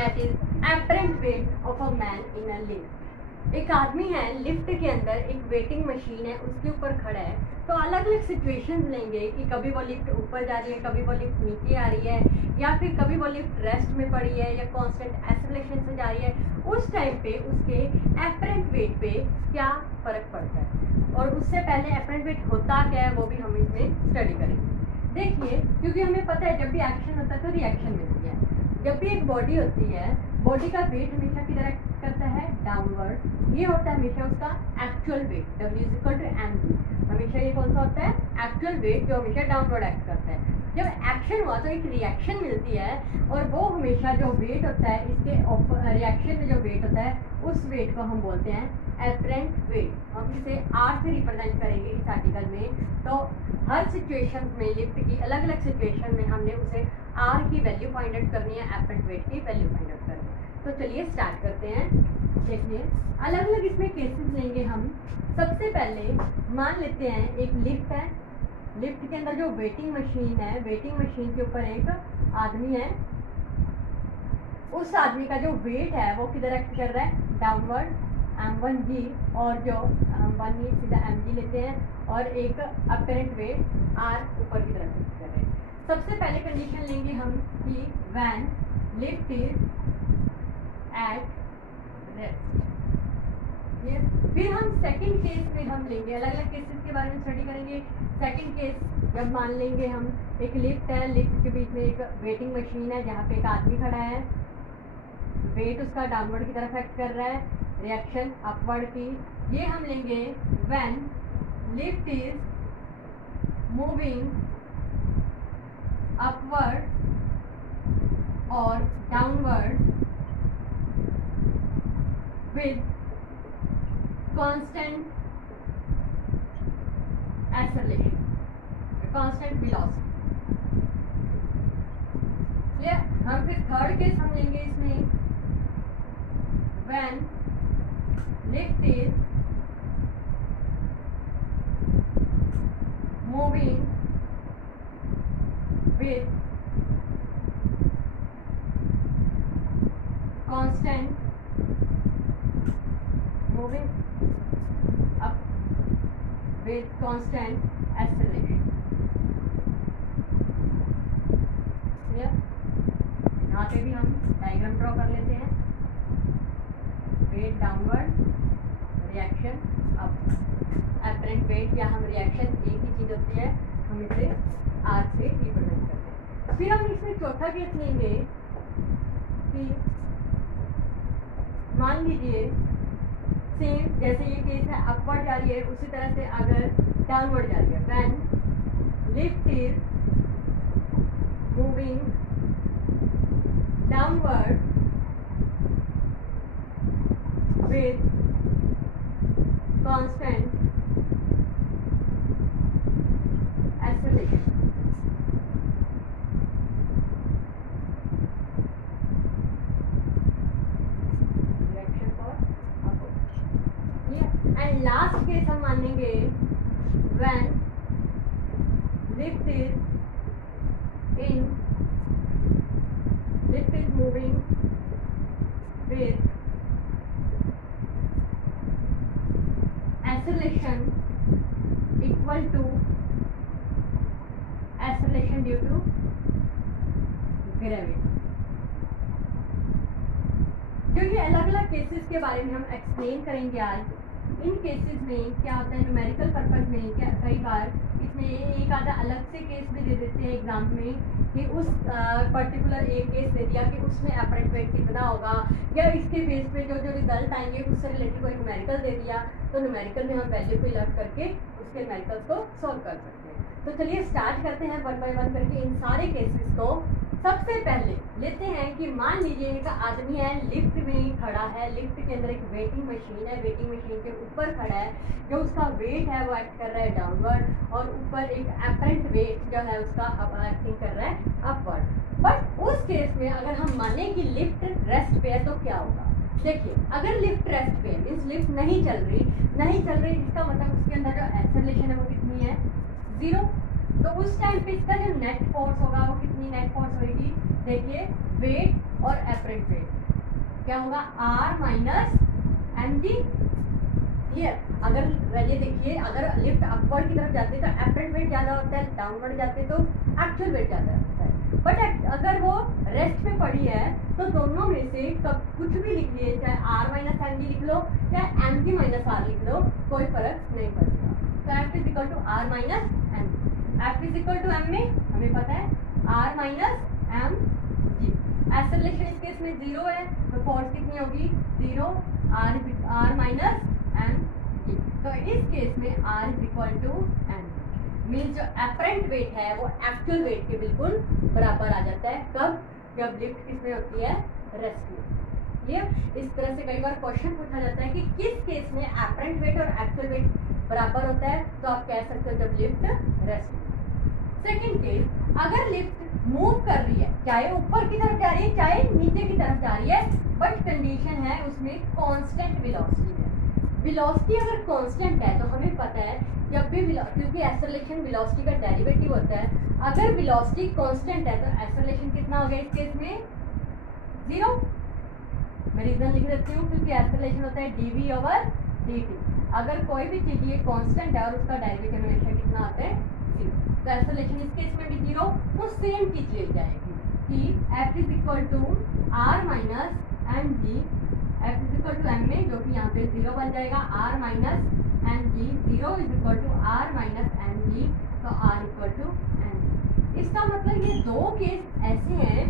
That is apparent weight of a man in a lift. एक आदमी है lift के अंदर, एक वेटिंग मशीन है उसके ऊपर खड़ा है, तो अलग अलग सिचुएशंस लेंगे कि कभी वो लिफ्ट ऊपर जा रही है, कभी वो लिफ्ट नीचे आ रही है, या फिर कभी वो लिफ्ट रेस्ट में पड़ी है या कांस्टेंट एक्सेलरेशन से जा रही है। उस टाइम पे उसके एपरेंट वेट पे क्या फ़र्क पड़ता है, और उससे पहले एपरेंट वेट होता क्या है वो भी हम इसमें स्टडी करेंगे। देखिए, क्योंकि हमें पता है जब भी एक्शन होता है तो रिएक्शन मिलती है। जब भी एक बॉडी होती है, बॉडी का वेट हमेशा किधर एक्ट करता है, डाउनवर्ड। ये होता है हमेशा उसका एक्चुअल वेट, W=mg। हमेशा ये कौन सा होता है, एक्चुअल वेट, जो हमेशा डाउनवर्ड एक्ट करता है। जब एक्शन हुआ तो एक रिएक्शन मिलती है, और वो हमेशा जो वेट होता है, इसके रिएक्शन में जो वेट होता है उस वेट को हम बोलते हैं एपरेंट वेट। हम इसे R से रिप्रेजेंट करेंगे इस आर्टिकल में। तो हर सिचुएशन में, लिफ्ट की अलग अलग सिचुएशन में हमने उसे R की वैल्यू फाइंड आउट करनी है, एपरेंट वेट की वैल्यू फाइंड आउट करनी है। तो चलिए स्टार्ट करते हैं। देखिए, अलग अलग इसमें केसेस लेंगे हम। सबसे पहले मान लेते हैं एक लिफ्ट है, लिफ्ट के अंदर जो वेटिंग मशीन है, वेटिंग मशीन के ऊपर एक आदमी है। उस आदमी का जो वेट है वो किधर एक्ट कर रहा है, डाउनवर्ड, m1g, और जो m1 सीधा mg लेते हैं, और एक अपरेंट वेट r ऊपर की तरफ एक्ट कर रहे हैं। सबसे पहले कंडीशन लेंगे हम कि when lift is at rest. ये फिर हम सेकंड केस में हम लेंगे, अलग अलग केसेस के बारे में स्टडी करेंगे। सेकंड केस जब मान लेंगे हम, एक लिफ्ट है, लिफ्ट के बीच में एक वेटिंग मशीन है जहाँ पे एक आदमी खड़ा है, वेट उसका डाउनवर्ड की तरफ एक्ट कर रहा है, रिएक्शन अपवर्ड की। ये हम लेंगे when lift is moving upward और downward with constant acceleration, constant velocity। Clear? हम फिर थर्ड केस हम लेंगे इसमें, when lift is moving with constant moving up with constant acceleration। Clear? यहाँ पे भी हम डायग्राम ड्रॉ कर लेते हैं। Weight downward, reaction up, apparent wait या हम रिएक्शन एक ही चीज होती है, हम इसे R से रिप्रेजेंट करते हैं। फिर हम इसमें चौथा केस लेंगे कि मान लीजिए सेम जैसे ये केस है, अपवर्ड जा रही है, उसी तरह से अगर डाउनवर्ड जा रही है, when lift is moving downward with constant acceleration. And last case हम मानेंगे when lift is moving with acceleration equal to acceleration due to gravity. जो ये अलग अलग केसेस के बारे में हम एक्सप्लेन करेंगे आज। इन केसेस में क्या होता है, न्यूमेरिकल पर्पस में क्या कई बार इसमें एक आधा अलग से केस भी दे देते हैं एग्जाम में कि उस पर्टिकुलर एक केस दे दिया कि उसमें एपरेंट वेट कितना होगा, या इसके बेस पे जो जो रिजल्ट आएंगे उससे रिलेटेड कोई न्यूमेरिकल दे दिया, तो न्यूमेरिकल में हम वैल्यू फिल आउट करके उसके न्यूमेरिकल्स को सॉल्व कर सकते हैं। तो चलिए स्टार्ट करते हैं वन बाय वन करके इन सारे केसेस को। सबसे पहले लेते हैं कि मान लीजिए एक आदमी है, लिफ्ट में खड़ा है, लिफ्ट के अंदर एक वेटिंग मशीन है, वेटिंग मशीन के ऊपर खड़ा है, जो उसका वेट है वो एक्ट कर रहा है डाउनवर्ड, और ऊपर एक एपरेंट वेट जो है उसका एक्टिंग कर रहा है अपवर्ड। बट उस केस में अगर हम माने कि लिफ्ट रेस्ट पे है तो क्या होगा। देखिए, अगर लिफ्ट रेस्ट पे है मीन्स लिफ्ट नहीं चल रही, इसका मतलब उसके अंदर जो एक्सेलरेशन है वो कितनी है, 0। तो उस टाइम पे इसका जो नेट फोर्स होगा वो कितनी नेट फोर्स होगी, देखिए वेट और एपरेंट वेट क्या होगा, R माइनस mg। क्लियर। अगर ये देखिए अगर लिफ्ट अपवर्ड की तरफ जाते तो एपरेंट वेट ज़्यादा होता है, डाउनवर्ड जाते तो एक्चुअल वेट ज़्यादा होता है। बट अगर वो रेस्ट में पड़ी है तो दोनों में से कब कुछ भी लिख लिए, चाहे R माइनस एम जी लिख लो चाहे एम जी माइनस आर लिख लो, कोई फर्क नहीं पड़ेगा। तो F is equal to R minus M, F is equal to M में हमें पता है R minus M G. Acceleration इस केस में 0 है तो फोर्स कितनी होगी 0 आर माइनस एम जी। तो इस केस में R is equal to M, means जो एपरेंट वेट है वो एक्चुअल वेट के बिल्कुल बराबर आ जाता है। कब, जब लिफ्ट किसमें होती है, रेस्ट में। क्लियर। इस तरह से कई बार क्वेश्चन पूछा जाता है कि किस केस में एपरेंट वेट और एक्चुअल वेट बराबर होता है, तो आप कह सकते हो जब लिफ्ट रेस्ट में। सेकेंड केस, अगर लिफ्ट मूव कर रही है, चाहे ऊपर की तरफ जा रही है चाहे नीचे की तरफ जा रही है, बट कंडीशन है उसमें कांस्टेंट वेलोसिटी है। वेलोसिटी अगर कांस्टेंट है तो हमें पता है जब भी क्योंकि एक्सेलरेशन वेलोसिटी का डेरिवेटिव होता है, अगर वेलोसिटी कांस्टेंट है तो एक्सेलरेशन कितना हो गया इस केस में 0। मैं रीजन लिख देती हूँ क्योंकि एक्सेलरेशन होता है dv ओवर dt। अगर कोई भी चीज ये कांस्टेंट है और उसका डेरिवेटिव हमेशा कितना आता है 0, तो एक्सेलरेशन इस केस में भी 0। तो सेम चीज ले जाएगी कि f is equal to R minus M G, F is equal to M में जो कि यहाँ पे 0 बन जाएगा R minus M G, 0 is equal to R minus M G, तो आर इक्वल टू एम। इसका मतलब ये दो केस ऐसे हैं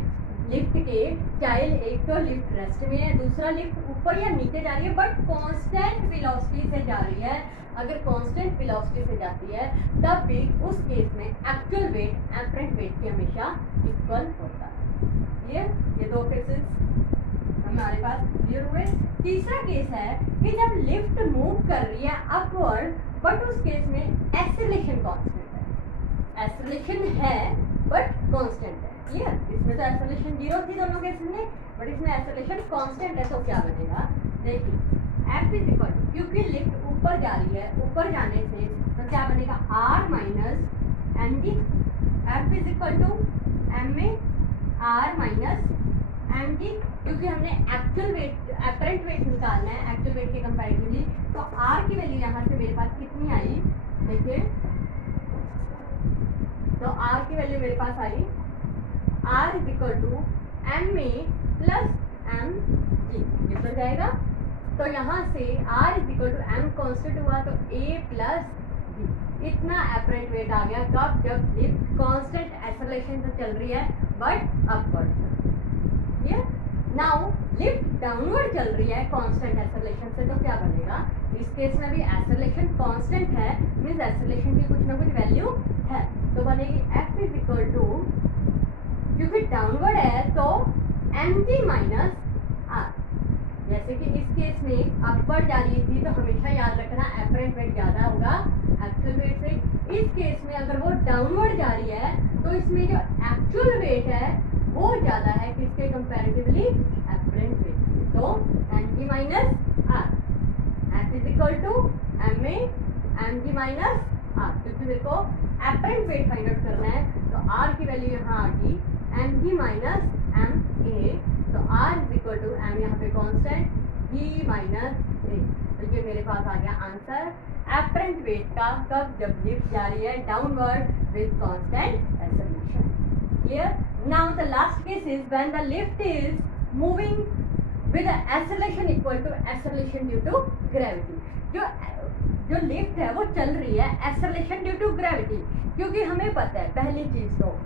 लिफ्ट के, चाहे एक तो लिफ्ट रेस्ट में है, दूसरा लिफ्ट ऊपर या नीचे जा रही है बट कांस्टेंट वेलोसिटी से जा रही है। अगर कांस्टेंट वेलोसिटी से जाती है तब भी उस केस में एक्चुअल वेट एपरेंट वेट की हमेशा इक्वल होता है। ये दो केसेस हमारे पास क्लियर हुए। तीसरा केस है कि जब लिफ्ट मूव कर रही है अपवर्ड बट उस केस में एक्सेलरेशन कांस्टेंट है, एक्सेलरेशन है बट कांस्टेंट है। क्लियर। इसमें तो एक्सेलरेशन 0 थी दोनों केस में, बट इसमें एक्सेलरेशन कांस्टेंट है, तो क्या बनेगा, देखिए एफ इज इक्वल टू, क्योंकि लिफ्ट ऊपर जा रही है, ऊपर जाने से तो क्या बनेगा R minus M G, F is equal to M में आर माइनस एम जी, क्योंकि हमने एक्चुअल वेट एपरेंट वेट निकालना है एक्चुअल वेट के कंपैरेटिवली, तो आर की वैल्यू यहाँ से मेरे पास कितनी आई, देखिए तो आर की वैल्यू मेरे पास आई R is equal to M A plus M G, ये तो जाएगा। तो यहाँ से R is equal to M constant हुआ तो ए प्लस जी, इतना एपरेंट वेट आ गया। कब, जब लिफ्ट कांस्टेंट एक्सेलरेशन से चल रही है but upward. Now lift downward चल रही है कांस्टेंट एक्सेलरेशन से, तो क्या बनेगा, इस केस में भी एक्सेलरेशन कांस्टेंट है, मींस एक्सेलरेशन की कुछ ना कुछ वैल्यू है, तो बनेगी एफ इज इक्वल टू, क्योंकि डाउनवर्ड है तो एम जी माइनस आर। जैसे कि इस केस में अपवर्ड जा रही थी तो हमेशा याद रखना एपरेंट वेट ज़्यादा होगा एक्चुअल वेट से। इस केस में अगर वो डाउनवर्ड जा रही है तो इसमें जो एक्चुअल वेट है वो ज़्यादा है किसके कंपैरेटिवली, एपरेंट वेट के। तो M G minus R, F is equal to M A M G minus R, क्योंकि मेरे को एपरेंट वेट फाइंड आउट करना है तो आर की वैल्यू यहाँ आ गई M G minus M A, तो R is equal to M यहाँ पे कांस्टेंट जी माइनस ए, तो ये मेरे पास आ गया आंसर एपरेंट वेट का, कब, जब लिफ्ट जा रही है downward with constant acceleration. Clear. Now the last case is when the lift is moving with acceleration equal to acceleration due to gravity. जो लिफ्ट है वो चल रही है एक्सेलरेशन ड्यू टू ग्रेविटी, क्योंकि हमें पता है पहली चीज तो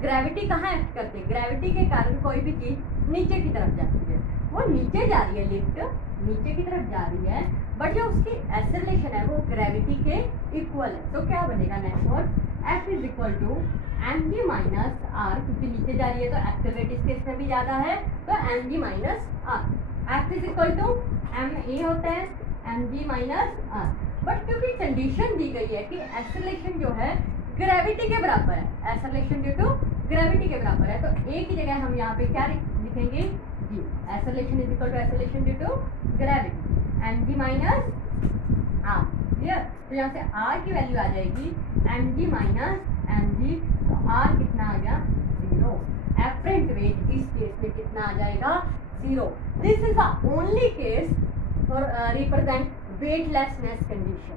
ग्रेविटी कहाँ एक्ट करती है, ग्रेविटी के कारण कोई भी चीज नीचे की तरफ जाती है, वो नीचे जा रही है, लिफ्ट नीचे की तरफ जा रही है, बट जो उसकी एक्सेलरेशन है वो ग्रेविटी के इक्वल है। तो क्या बनेगा next word, F is equal to M G minus R, क्योंकि नीचे जा रही है तो एक्सेलरेट इस केस में भी ज्यादा है, तो M G minus R. F is equal to M A होता है M G minus R, but क्योंकि कंडीशन दी गई है कि एक्सेलरेशन जो है ग्रेविटी के बराबर है, एक्सेलरेशन ड्यू टू ग्रेविटी के बराबर है, तो ए की जगह हम यहाँ पे क्या लिखेंगे, G, acceleration is equal to acceleration due to gravity M G minus R. Clear. तो यहाँ से आर की वैल्यू आ जाएगी एम जी माइनस mg, तो r कितना आ गया 0। एपरेंट वेट इस केस में कितना आ जाएगा 0। This is the only case for represent weightlessness condition.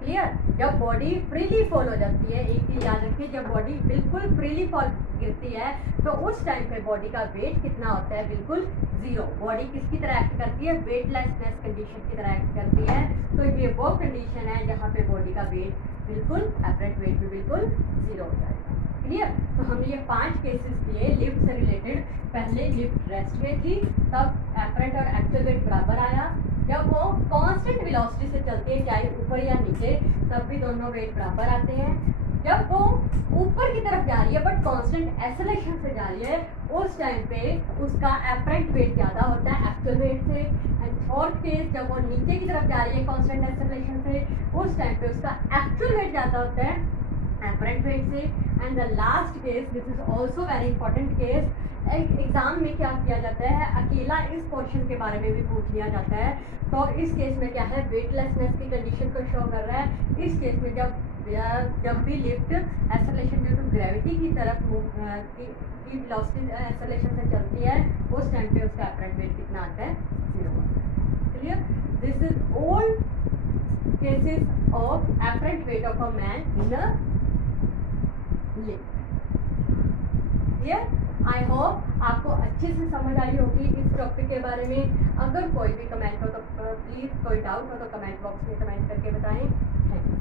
Clear? जब बॉडी फ्रीली फॉल हो जाती है, एक चीज याद रखिए, जब बॉडी बिल्कुल फ्रीली फॉल गिरती है तो उस टाइम पे बॉडी का वेट कितना होता है, बिल्कुल 0। बॉडी किसकी तरह एक्ट करती है, वेटलेसनेस कंडीशन की तरह एक्ट करती है। तो ये वो कंडीशन है जहाँ पे बॉडी का वेट बिल्कुल, एपरेंट वेट भी बिल्कुल 0 हो जाएगा। क्लियर? तो हम ये 5 केसेस किए लिफ्ट से रिलेटेड। पहले लिफ्ट रेस्ट में थी, तब एपरेंट और एक्चुअल वेट बराबर आया। जब वो कांस्टेंट वेलोसिटी से चलती है, चाहे ऊपर या नीचे, तब भी दोनों वेट बराबर आते हैं। जब वो ऊपर की तरफ जा रही है बट कांस्टेंट एक्सेलरेशन से जा रही है, उस टाइम पे उसका एपरेंट वेट ज़्यादा होता है एक्चुअल वेट से। एंड फोर्थ केस, जब वो नीचे की तरफ जा रही है कांस्टेंट एक्सेलरेशन से, उस टाइम पे उसका एक्चुअल वेट ज़्यादा होता है एपरेंट वेट से। And the last case, this is also very important case, exam में क्या किया जाता है, अकेला इस पोर्शन के बारे में भी पूछ लिया जाता है। तो इस केस में क्या है, वेटलेसनेस की कंडीशन को शो कर रहा है। इस केस में जब भी lift acceleration due to gravity की तरफ की वेलोसिटी एक्सेलरेशन से चलती है, उस टाइम पे उसका एपरेंट वेट कितना आता है, 0 आता है। Clear? This is all cases of apparent weight of a man in a lift. Clear? I hope आपको अच्छे से समझ आई होगी इस टॉपिक के बारे में। अगर कोई भी कमेंट हो तो प्लीज़, कोई डाउट हो तो कमेंट बॉक्स में कमेंट करके बताएं। Thank you.